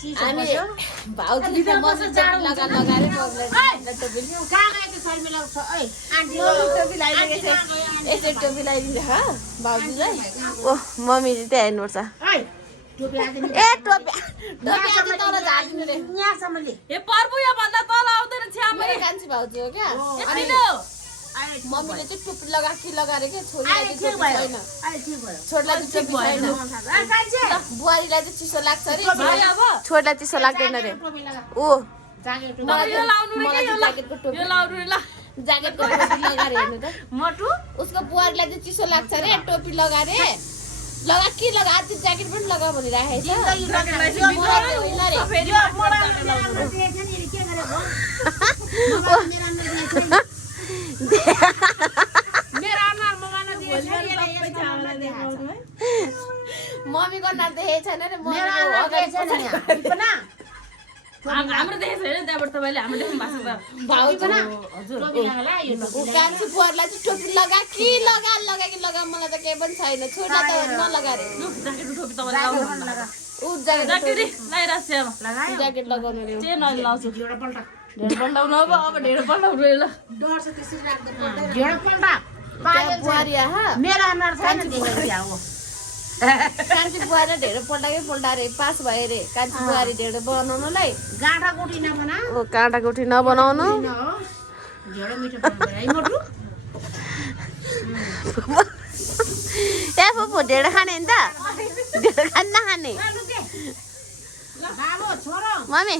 चिसो हामी बस्यो भाउजूले त मसँग लगाएर लगाएर टोपी कहाँ गयो त्यो शर्मिला ओइ आन्टी टोपी लगाइदिएको छ यसरी टोपी लगाइदिन्छ ह भाउजूलाई ओह मम्मीले त्यहाँ हेर्नुपर्छ ओइ टोपी आदिन ए टोपी टोपी आज तल झार्दिनु रे यहाँसम्म ले ए पर्बु यो भन्दा तल आउँदैन छ्या मेरो कान्छी भाउजू हो क्या अनि मम्मीले चाहिँ टोपी लगाएर के छोरीलाई चाहिँ टोपी छैन छोरीलाई चाहिँ टोपी छैन बुहारीलाई चाहिँ चिसो लाग्छ अरे छोरीलाई चिसो लाग्दैन रे ओ मलाई चाहिँ ज्याकेटको टोपी ज्याकेटको टोपी लगाएर हेर्नु त मोटु उसको बुहारीलाई चाहिँ चिसो लाग्छ अरे टोपी लगाएर लगा आज ज्याकेट पनि लगा भनिराखेको मम्मीको नाम देखेको छैन रे हाम्रो देखेको छैन त्यहाँबाट तपाईँले हाम्रो देख्नु भएको छ भाउजू हजुर कान्छी बुहारीलाई चाहिँ टोपी लगा मलाई त केही पनि छैन छोरा त नलगा रे ज्याकेट टोपी तपाईँले लाउनु ऊ ज्याकेट ज्याकेट लगाउनु रे चाहिँ नलाउँछु ढेड पल्टाउनु अब ढेड पल्टाउनु ल डरछ त्यसरी राख्दा पर्दैन ढेड पल्टा बुहारी आहा मेरो अनुहार छैन देखेको हो कान्छी बुहारी ढेर पल्टा रे पास भयो रे कान्छी बुहारी ढेर बनाउनुलाई गाँठा गुठी नबना ओ काँटा गुठी नबनाउनु ढेड मिठो बन्दैन है मोटु ए फुपू ढेड खाने नि त ढेड खाने नखाने बाबु छोरो मम्मी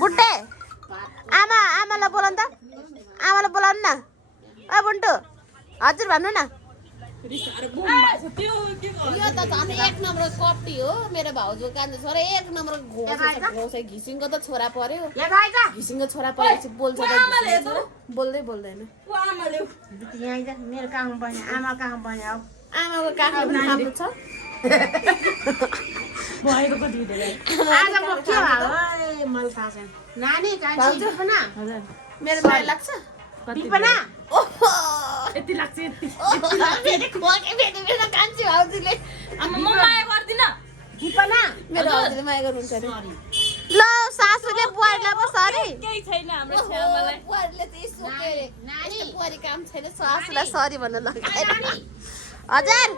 बुड्डे आमालाई बोलाउनु त आमालाई बोलाउनु न ओ बुन्टु हजुर भन्नु न यो त झन् एक नम्बर कपटी हो मेरो भाउजू कान्छो छोरा एक नम्बर घोसे घिसिङको त छोरा पर्यो घिसिङको छोरा परेपछि बोल्छ बोल्दै बोल्दैन मेरो कहाँ बन्यो आमा कहाँ बन्यो आमाको काखमा पनि राम्रो छ भएको कति धेरै आज म के भयो मलाई थाहा छैन नानी कान्छी विपना मेरो माया लाग्छ विपना यति लाग्छ यति मेरो कान्छी भाउजूले म माया गर्दिन विपना मेरो भाउजूले माया गर्नुहुन्छ अरे ल सासूले बुहारीलाई पो सरी केही छैन हाम्रो छ्यामालाई बुहारीले चाहिँ सोके अरे नानी बुहारी काम छैन सासूलाई सरी भन्न लगाएर हजुर